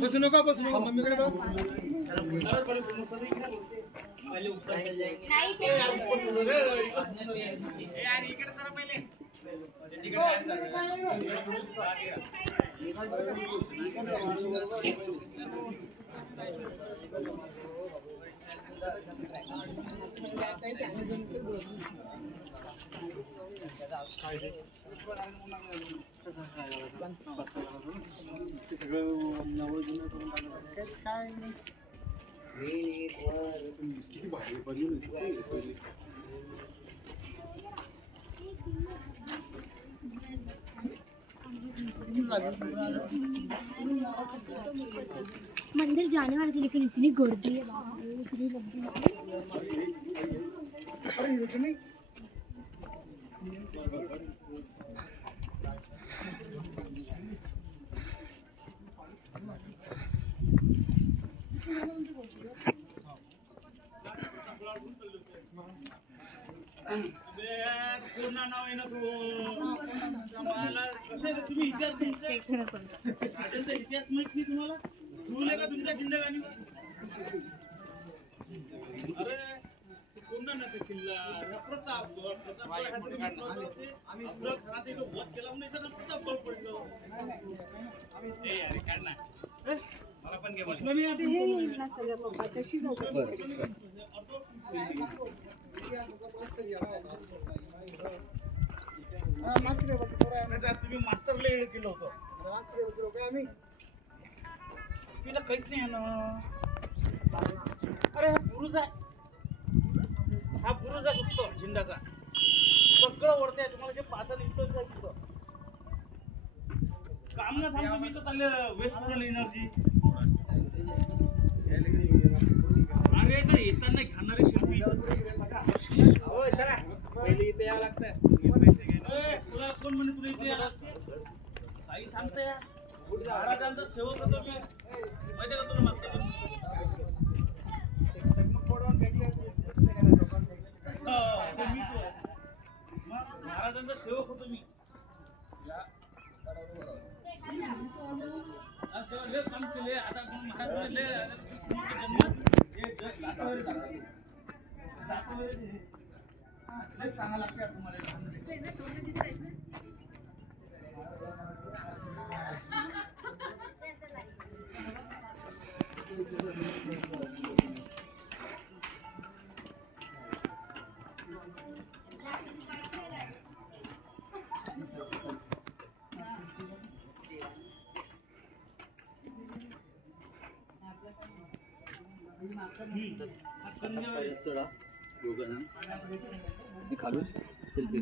बसू नका बसू नका मम्मीकडे बघ ते सगळं नवं जुनं करून टाकलं. काय- काय नाही. किती भारी बनवून मंदिर जाने वाली थी लेकिन इतनी गर्दी है पूर्ण नाव येणार तुम्ही इतिहास तुमचा इतिहास माहीत नाही तुम्हाला भूल का तुमच्या जिंदगानी अरे ते पूर्ण ना किल्ला हा प्रतापगड वध केला म्हणून इथं प्रतापगड पडलं अरे मला पण घे मी आता नाही तर तुम्ही येड केलं होतं. तिला काहीच नाही आहे ना अरे हा बुरुज आहे. हा बुरुज आहे फक्त झेंडाचा. सगळं वरती आहे. तुम्हाला जे पाहता इथं तिथं. काम ना थांबतो मी तर चालले वेस्ट पुढे एनर्जी अरे तर येताना घेणारे शिल्पी हो चला. पहिले इथे यावं लागतं. तुला कोण म्हणे तुला इथे यावं लागतं आई सांगते या. महाराजांचा सेवक होतो मी. माहिती का तुला मागच्या हो, महाराजांचा सेवक होतो मी. काम केले. आता महाराज सांगा लागते तुम्हाला. चढा दोघं जण. खालून सेल्फी